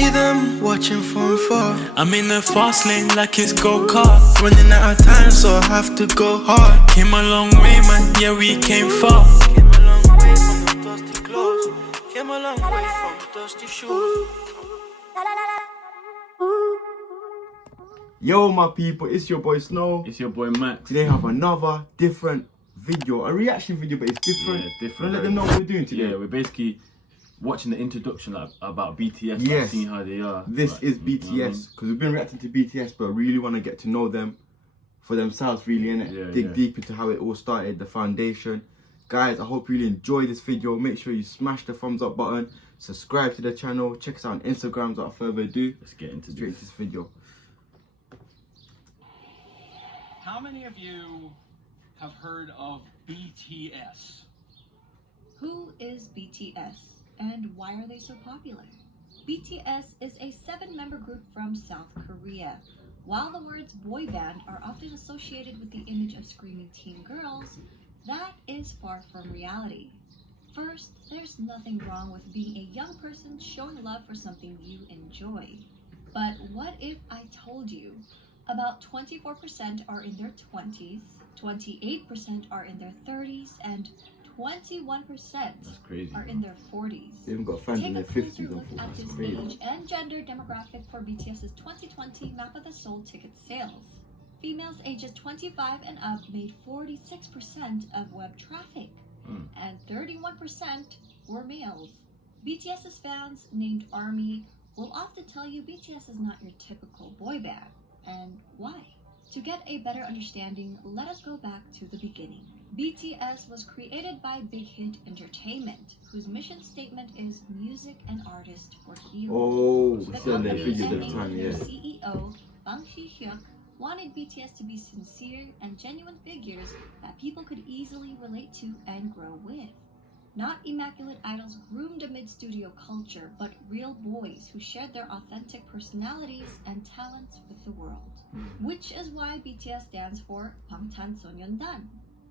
see them watching from far. I'm in the fast lane like it's go-kart. Running out of time, so I have to go hard. Came a long way, man, yeah, we came far. Came a long way from the dusty clothes. Came a long way from the dusty shoes. Yo my people, it's your boy Snow. It's your boy Max. Today I have another different video, a reaction video, but it's different. Yeah, different. Let them know what we're doing today. Yeah, we're basically watching the introduction about BTS, Yes. seeing how they are. This like, is BTS, because we've been reacting to BTS, but really want to get to know them for themselves, really, innit? Yeah, Dig yeah. deep into how it all started, the foundation. Guys, I hope you really enjoy this video. Make sure you smash the thumbs up button, subscribe to the channel, check us out on Instagram. Without further ado, Let's get into straight to this video. How many of you have heard of BTS? Who is BTS and why are they so popular? BTS is a 7-member group from South Korea. While the words boy band are often associated with the image of screaming teen girls, that is far from reality. First, there's nothing wrong with being a young person showing love for something you enjoy. But what if I told you about 24% are in their 20s, 28% are in their 30s, and 21% That's crazy. are in their 40s. They even got fans Take in a their closer 50s. look at That's this crazy. age and gender demographic for BTS's 2020 Map of the Soul ticket sales. Females ages 25 and up made 46% of web traffic, and 31% were males. BTS's fans, named ARMY, will often tell you BTS is not your typical boy band. And why? To get a better understanding, let us go back to the beginning. BTS was created by Big Hit Entertainment, whose mission statement is music and artist for healing. Oh, The it's on their company figures at and the time, their yeah. CEO, Bang Hyuk, wanted BTS to be sincere and genuine figures that people could easily relate to and grow with. Not immaculate idols groomed amid studio culture, but real boys who shared their authentic personalities and talents with the world. Which is why BTS stands for 방탄소년단,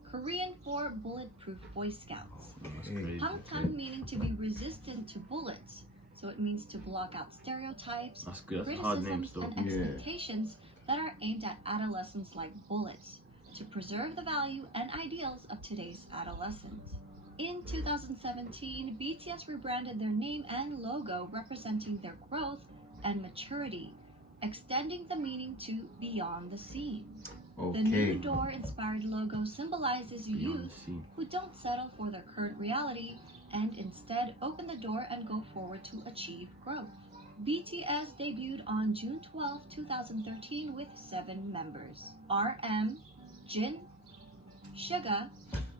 Korean for Bulletproof Boy Scouts. That's crazy. Bangtan meaning to be resistant to bullets, so it means to block out stereotypes, That's good. That's a hard name criticisms, still. and Yeah. expectations that are aimed at adolescents like bullets, to preserve the value and ideals of today's adolescents. In 2017, BTS rebranded their name and logo representing their growth and maturity, extending the meaning to beyond the scene. The new Okay. door-inspired logo symbolizes Beyond the youth scene. who don't settle for their current reality and instead open the door and go forward to achieve growth. BTS debuted on June 12, 2013 with 7 members: RM, Jin, Suga,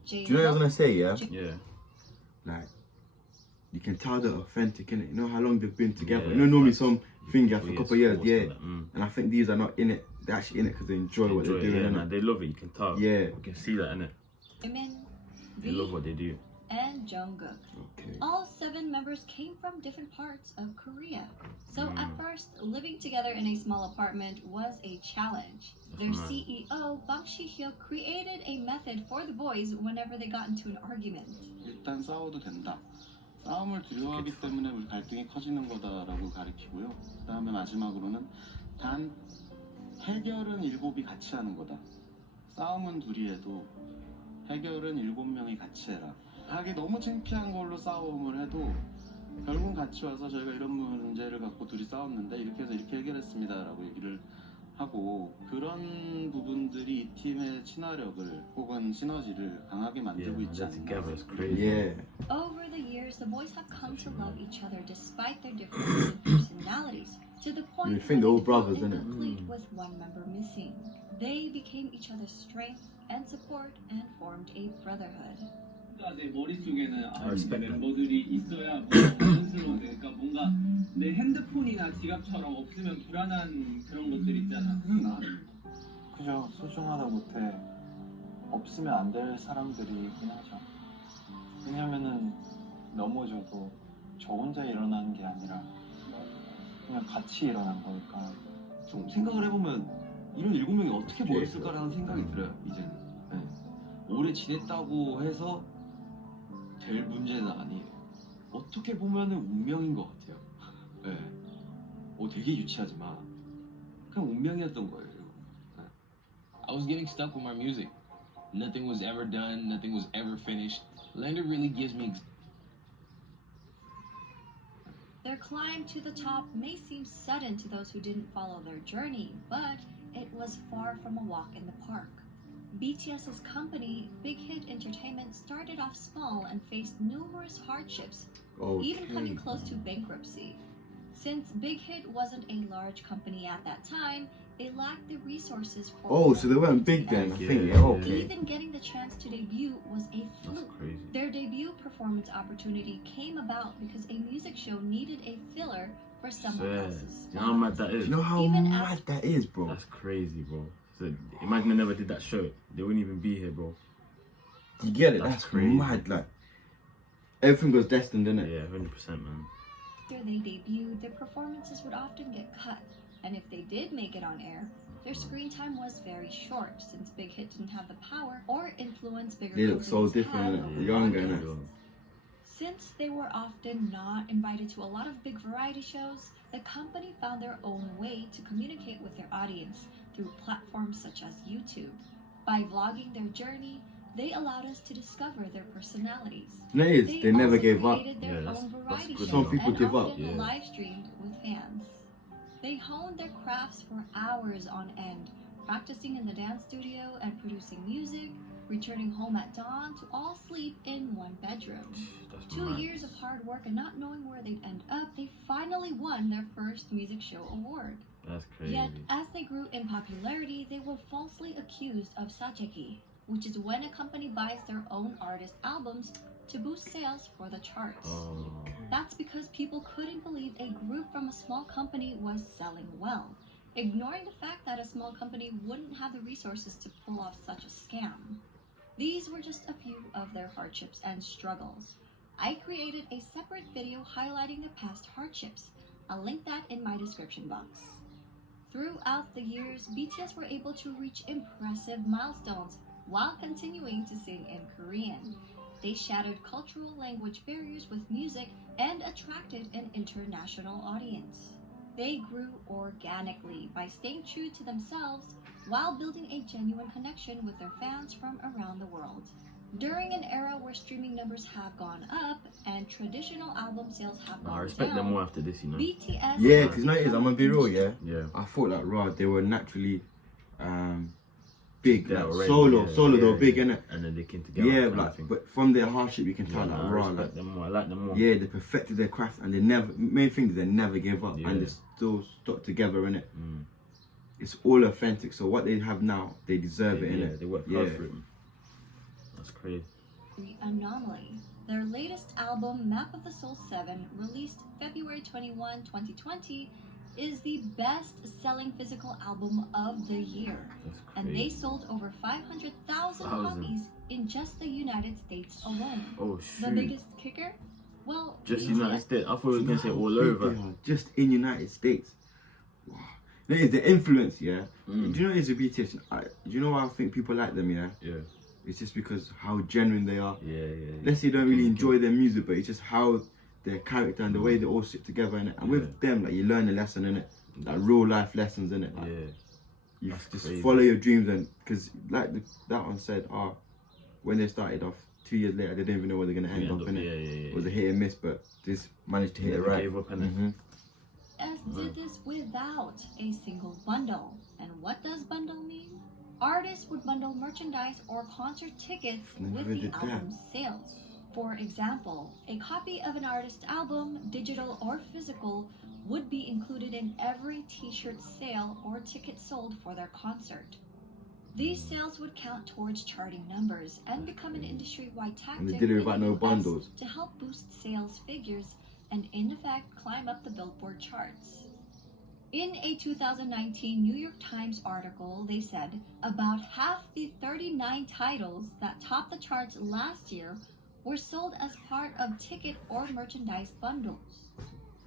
Do you know what I was gonna say, yeah? Yeah. Like, you can tell they're authentic, innit? You know how long they've been together. Yeah, you know, normally facts. some thing after a couple of years, forced yeah. and that, And I think these are not in it. They're actually in it because they enjoy what Enjoy they're it, doing, yeah, innit? man. They love it, you can tell. Yeah. You can see that, innit? Jimin, They love what they do. and Jungkook. Okay. All 7 members came from different parts of Korea. So at first, living together in a small apartment was a challenge. Their nice. CEO, Bang Hyuk, created a method for the boys whenever they got into an argument. 일단 싸워도 된다. 싸움을 두려워하기 때문에 우리 갈등이 커지는 거다라고 가리키고요. 그다음에 마지막으로는 단 해결은 7이 같이 하는 거다. 싸움은 둘이 해도 해결은 7명이 같이 해라. 하기 너무 창피한 걸로 싸움을 해도 결국 같이 와서 저희가 이런 문제를 갖고 둘이 싸웠는데 이렇게 해서 이렇게 해결했습니다라고 얘기를 하고, 그런 부분들이 이 팀의 친화력을 혹은 시너지를 강하게 만들고 있지 they're 않나. together, it's crazy. Yeah. Over the years, the boys have come to love each other despite their differences in personalities, to the point You think they're all where they brothers, felt innit? incomplete with one member missing. They became each other's strength and support and formed a brotherhood. 내 머릿속에는 아, respect that. 멤버들이 있어야 뭔가 자연스러운, 그러니까 뭔가 내 핸드폰이나 지갑처럼 없으면 불안한 그런 것들 있잖아. 그저 소중하다 못해 없으면 안 될 사람들이긴 하죠. 왜냐면은 넘어져도 저 혼자 일어나는 게 아니라 그냥 같이 일어난 거니까. 좀 생각을 해보면 이런 7명이 어떻게 모였을까라는 생각이 들어요, 이제는. 네. 오래 지냈다고 해서 될 문제는 아니에요. 어떻게 보면은 운명인 것 같아요. 네. 되게 유치하지만 그냥 운명이었던 거예요. I was getting stuck with my music. Nothing was ever done, nothing was ever finished. Lander really gives me. Their climb to the top may seem sudden to those who didn't follow their journey, but it was far from a walk in the park. BTS's company, Big Hit Entertainment, started off small and faced numerous hardships, even coming close to bankruptcy. Since Big Hit wasn't a large company at that time, they lacked the resources for. Oh, so they weren't big then. I think. Yeah. Okay. Even getting the chance to debut was a fluke. crazy. Their debut performance opportunity came about because a music show needed a filler for someone Yeah. else's. You know how mad that Do is? you know how Even mad that is, bro? That's crazy, bro. So imagine they never did that show. They wouldn't even be here, bro. You get it? That's That's crazy. mad. Like everything was destined, innit? Yeah, 100%, man. After they debuted, their performances would often get cut, and if they did make it on air, their screen time was very short since Big Hit didn't have the power or influence bigger They look so companies different, had innit? over Younger, audience. innit? Since they were often not invited to a lot of big variety shows, the company found their own way to communicate with their audience through platforms such as YouTube. By vlogging their journey, they allowed us to discover their personalities. No, it is. They never also gave up. created their Yeah, own that's variety good. shows Some people and give up, often yeah. live streamed with fans. They honed their crafts for hours on end, practicing in the dance studio and producing music, returning home at dawn to all sleep in one bedroom. That's 2 mad. years of hard work and not knowing where they'd end up, they finally won their first music show award. That's crazy. Yet, as they grew in popularity, they were falsely accused of sajeki, which is when a company buys their own artist albums to boost sales for the charts. Oh. That's because people couldn't believe a group from a small company was selling well, ignoring the fact that a small company wouldn't have the resources to pull off such a scam. These were just a few of their hardships and struggles. I created a separate video highlighting their past hardships. I'll link that in my description box. Throughout the years, BTS were able to reach impressive milestones while continuing to sing in Korean. They shattered cultural language barriers with music and attracted an international audience. They grew organically by staying true to themselves while building a genuine connection with their fans from around the world. During an era where streaming numbers have gone up and traditional album sales have Nah, I gone respect down, them more after this, you know. BTS Yeah, has because you know it is. I'm become gonna be real, yeah. Yeah. I thought like raw, they were naturally big, They're like already- solo, yeah, they were yeah, big, yeah. innit? And then they came together. Yeah, kind of like, thing. but from their hardship, you can Yeah, tell nah, like I raw, respect like, them more. I like them more. yeah, they perfected their craft, and they never. Main thing is they never gave up, Yeah. and they still stuck together, innit? Mm. It's all authentic. So what they have now, they deserve it, Yeah, innit? they worked Yeah. hard for it. That's crazy. Anomaly. Their latest album, Map of the Soul 7, released February 21, 2020, is the best-selling physical album of the year. That's And they crazy. sold over 500,000 copies in just the United States alone. Oh, The shoot. biggest kicker? Well, Just BTS United States. I thought we were going to say all Big over. they are, just in United States. Wow. There is the influence, yeah. Mm. Do you know it's a BTS? Do you know why I think people like them? Yeah, Yeah. it's just because how genuine they are. Yeah, yeah. Let's say you don't really enjoy their music, but it's just how their character and the way they all sit together in it. And with Yeah. them, like you learn a lesson in it, like real life lessons in it. Like, Yeah. you That's just crazy. follow your dreams, and because like that one said, when they started off, 2 years later they didn't even know where they're gonna end up in yeah, it. yeah, yeah. It was a hit and miss, but this managed to hit it Never right. gave up, innit? Mhm. did this without a single bundle. And what does bundle mean? Artists would bundle merchandise or concert tickets Never with the did that. album's sales. For example, a copy of an artist's album, digital or physical, would be included in every t-shirt sale or ticket sold for their concert. These sales would count towards charting numbers and become an industry-wide tactic And they did it in without the no US bundles. to help boost sales figures and in effect climb up the Billboard charts. In a 2019 New York Times article, they said about half the 39 titles that topped the charts last year were sold as part of ticket or merchandise bundles.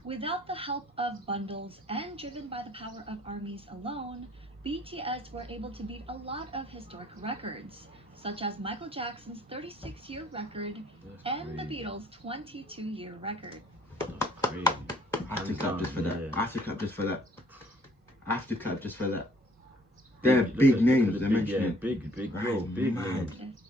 Without the help of bundles and driven by the power of ARMYs alone, BTS were able to beat a lot of historic records, such as Michael Jackson's 36-year record and the Beatles' 22-year record. That's crazy. I have to clap just for that. Yeah. I have to clap just for that. I have to clap just for that. They're Look big at names the they're big, mentioning. Yeah, big, Right, bro, big mad. names.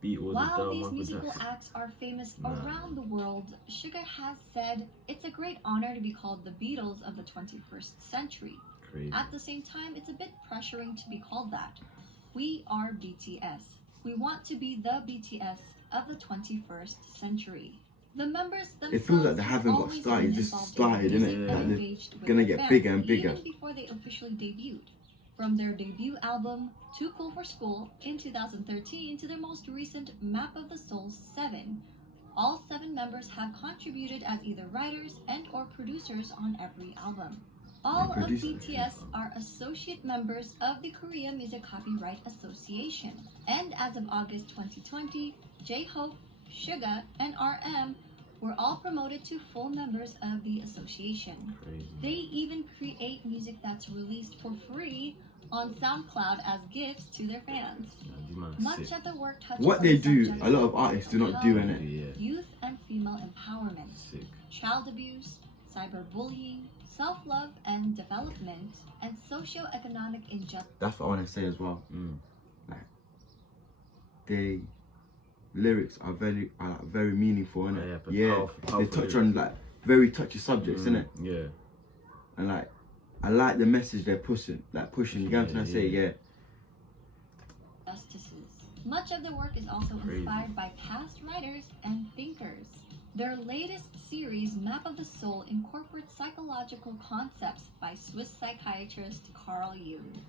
Beat all the While Del these Michael musical Jackson. acts are famous Nah. around the world, Suga has said it's a great honor to be called the Beatles of the 21st century. Crazy. At the same time, it's a bit pressuring to be called that. We are BTS. We want to be the BTS of the 21st century. The members themselves It feels like they have haven't got always started, been just involved in started, music innit? and Like, they're engaged with gonna their get fans, bigger and bigger. even before they officially debuted. From their debut album, Too Cool for School, in 2013 to their most recent Map of the Soul 7, all 7 members have contributed as either writers and or producers on every album. All of producers. BTS are associate members of the Korea Music Copyright Association, and as of August 2020, J-Hope, Suga, and RM were all promoted to full members of the association. Crazy. They even create music that's released for free on SoundCloud as gifts to their fans. Nah, these man are Much sick. of the work touches What on they the do, subjects a lot of of artists do not do, empowerment, innit? Yeah, youth and female empowerment, sick. child abuse, cyberbullying, self-love and development, and socio-economic injustice. That's what I want to say as well. Mm. They lyrics are very meaningful, innit? Yeah, but Yeah, powerful they touch lyrics. on like very touchy subjects, innit? Yeah. And like, I like the message they're pushing. You get what I'm trying to say? Yeah. Justices. Much of the work is also Crazy. inspired by past writers and thinkers. Their latest series, Map of the Soul, incorporates psychological concepts by Swiss psychiatrist Carl Jung.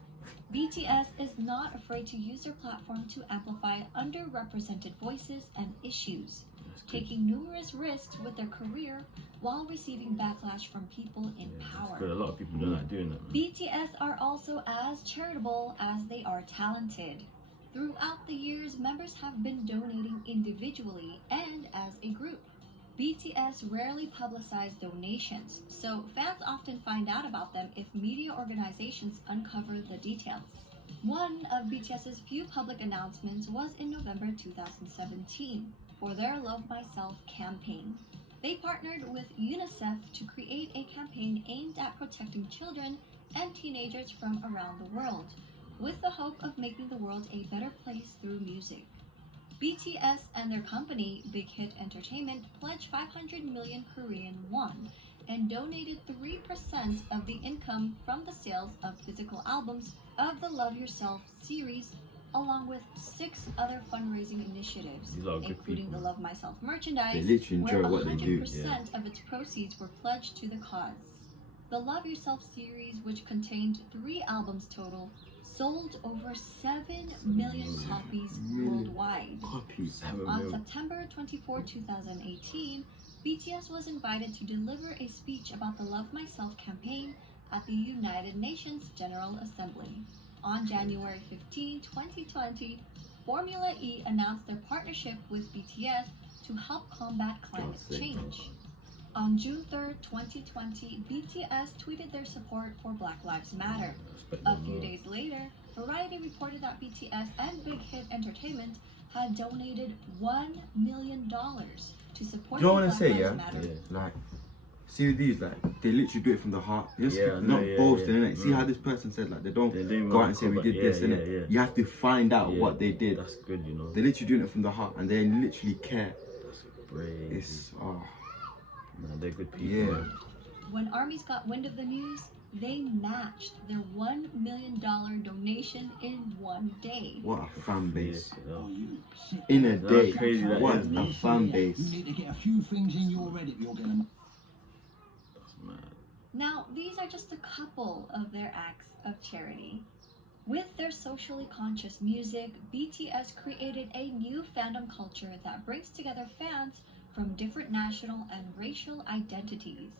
BTS is not afraid to use their platform to amplify underrepresented voices and issues, taking numerous risks with their career while receiving backlash from people in power. Good. A lot of people don't like doing that, man. BTS are also as charitable as they are talented. Throughout the years, members have been donating individually and as a group. BTS rarely publicize donations, so fans often find out about them if media organizations uncover the details. One of BTS's few public announcements was in November 2017 for their Love Myself campaign. They partnered with UNICEF to create a campaign aimed at protecting children and teenagers from around the world, with the hope of making the world a better place through music. BTS and their company, Big Hit Entertainment, pledged 500 million Korean won and donated 3% of the income from the sales of physical albums of the Love Yourself series, along with 6 other fundraising initiatives, These are good including people. the Love Myself merchandise, They literally where enjoy what they do. 100% of its proceeds were pledged to the cause. The Love Yourself series, which contained 3 albums total, sold over 7 million copies worldwide. Copies. 7 On mil. September 24, 2018, BTS was invited to deliver a speech about the Love Myself campaign at the United Nations General Assembly. On January 15, 2020, Formula E announced their partnership with BTS to help combat climate change. On June 3, 2020, BTS tweeted their support for Black Lives Matter. A few days later, Variety reported that BTS and Big Hit Entertainment had donated $1 million to support You know the what I Black say, Lives yeah? Matter. Like, see with these, like, they literally do it from the heart. Just Yeah, I know, not yeah, boasting, yeah. innit? See how this person said, like, they don't They didn't go out want and to say we cover- did this, yeah, innit? yeah, yeah. You have to find out Yeah, what they did. That's good, you know. They're literally doing it from the heart, and they literally care. That's brave. It's, oh, Man, they're good people. yeah. Man. When armies got wind of the news, they matched their $1 million donation in one day. What a fan base. Yeah, Oh, you you In a That's day. crazy, that What is, a man. fan base. need to get a few things in your head if you're gonna. That's mad. Now, these are just a couple of their acts of charity. With their socially conscious music, BTS created a new fandom culture that brings together fans from different national and racial identities.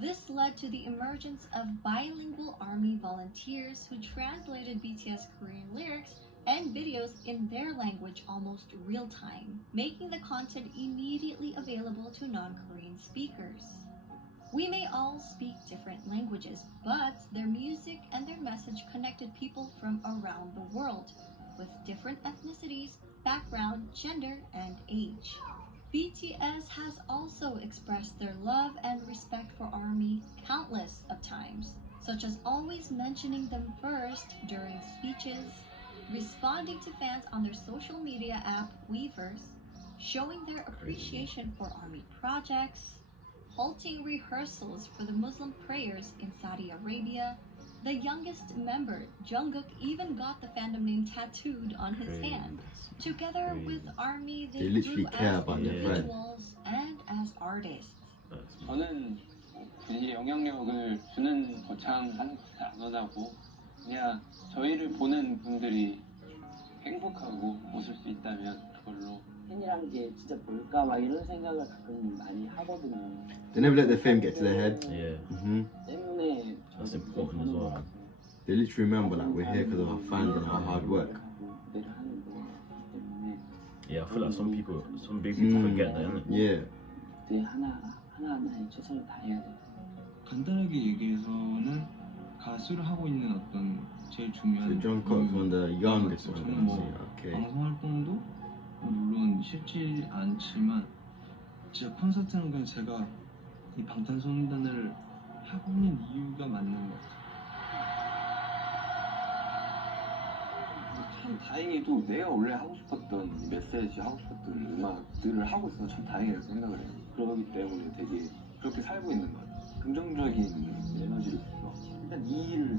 This led to the emergence of bilingual army volunteers who translated BTS Korean lyrics and videos in their language almost real time, making the content immediately available to non-Korean speakers. We may all speak different languages, but their music and their message connected people from around the world, with different ethnicities, background, gender, and age. BTS has also expressed their love and respect for ARMY countless of times, such as always mentioning them first during speeches, responding to fans on their social media app Weverse, showing their appreciation for ARMY projects, halting rehearsals for the Muslim prayers in Saudi Arabia. The youngest member, Jungkook, even got the fandom name tattooed on his hand. Together with ARMY, they literally grew care as about their individuals and as artists. 저는 굉장히 영향력을 주는 거창하는 것을 안 원하고 그냥 저희를 보는 분들이 행복하고 웃을 수 있다면 그걸로 팬이란 게 진짜 뭘까 막 이런 생각을 가끔 많이 하거든요. They never let their fame get to their head. Yeah, 때문에 that's important as well. They literally remember like we're here because of our fans and our hard work. 무대를 하는데 때문에 Yeah, I feel like some big people forget that, innit? Yeah. 무대 하나하나에 최선을 다해야 돼. 간단하게 얘기해서는 가수를 하고 있는 어떤 제일 중요한 So Jungkook's one of the youngest ones. 뭐 Okay. 방송 활동도 물론 쉽지 않지만 진짜 콘서트는 그냥 제가 이 방탄소년단을 하고 있는 이유가 맞는 것 같아요. 참 다행히도 내가 원래 하고 싶었던 메시지 하고 싶었던 음악들을 하고 있어서 참 다행이라고 생각을 해요. 그러기 때문에 되게 그렇게 살고 있는 것 같아요. 긍정적인 에너지를 주죠. 일단 이 일을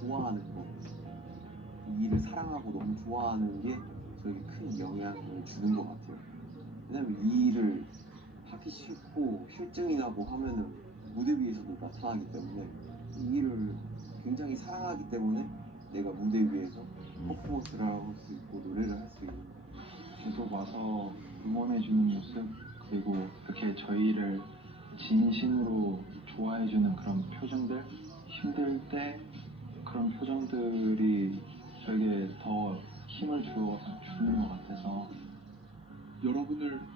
좋아하는 거, 이 일을 사랑하고 너무 좋아하는 게 저에게 큰 영향을 주는 것 같아요. 왜냐면 이 일을 하기 싫고 휴증이 나고 하면은 무대 위에서도 나타나기 때문에 이 일을 굉장히 사랑하기 때문에 내가 무대 위에서 퍼포먼스를 할 수 있고 노래를 할 수 있는 계속 와서 응원해주는 모습 그리고 그렇게 저희를 진심으로 좋아해주는 그런 표정들 힘들 때 그런 표정들이 저에게 더 힘을 주는 것 같아서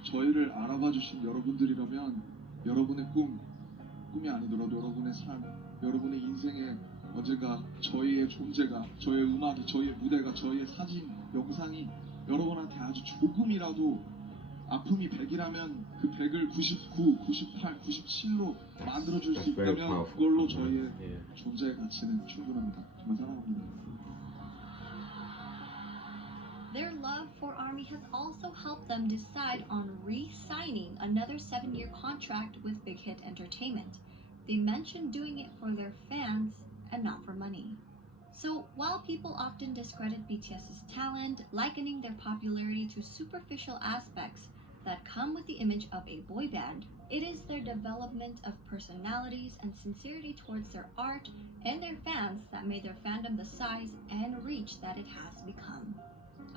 저희를 알아봐 주신 여러분들이라면 여러분의 꿈이 아니더라도 여러분의 삶, 여러분의 인생의 언젠가 저희의 존재가, 저희의 음악이, 저희의 무대가, 저희의 사진, 영상이 여러분한테 아주 조금이라도 아픔이 100이라면 그 100을 99, 98, 97로 만들어줄 수 있다면 그걸로 저희의 존재의 가치는 충분합니다. 정말 사랑합니다. Their love for ARMY has also helped them decide on re-signing another 7-year contract with Big Hit Entertainment. They mentioned doing it for their fans and not for money. So while people often discredit BTS's talent, likening their popularity to superficial aspects that come with the image of a boy band, it is their development of personalities and sincerity towards their art and their fans that made their fandom the size and reach that it has become.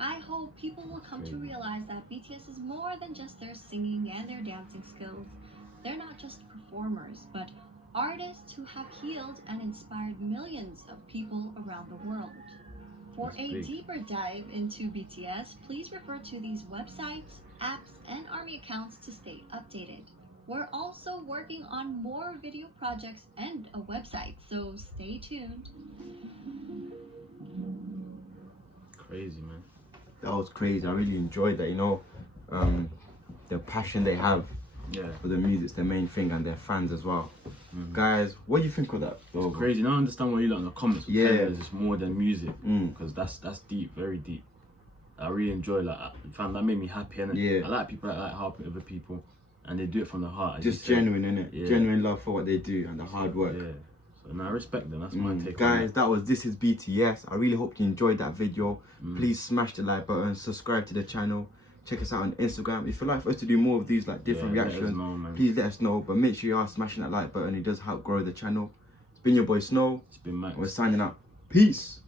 I hope people will come to realize that BTS is more than just their singing and their dancing skills. They're not just performers, but artists who have healed and inspired millions of people around the world. For a deeper dive into BTS, please refer to these websites, apps, and ARMY accounts to stay updated. We're also working on more video projects and a website, so stay tuned. Crazy, man. That was crazy. I really enjoyed that, you know. The passion they have for the music's the main thing, and their fans as well. Guys, what do you think of that? It's crazy. Now I understand why you like in the comments. Yeah. It's more than music, because that's deep, very deep. I really enjoy fam, that made me happy, and I like people that like helping other people, and they do it from the heart. Just genuine, innit? Yeah. Genuine love for what they do and the hard work. Yeah. So I respect them. That's my take. Guys, that was This Is BTS. I really hope you enjoyed that video. Please smash the like button, subscribe to the channel. Check us out on Instagram. If you'd like for us to do more of these different reactions, please let us know. But make sure you are smashing that like button. It does help grow the channel. It's been your boy Snow. It's been Max. We're signing out. Peace.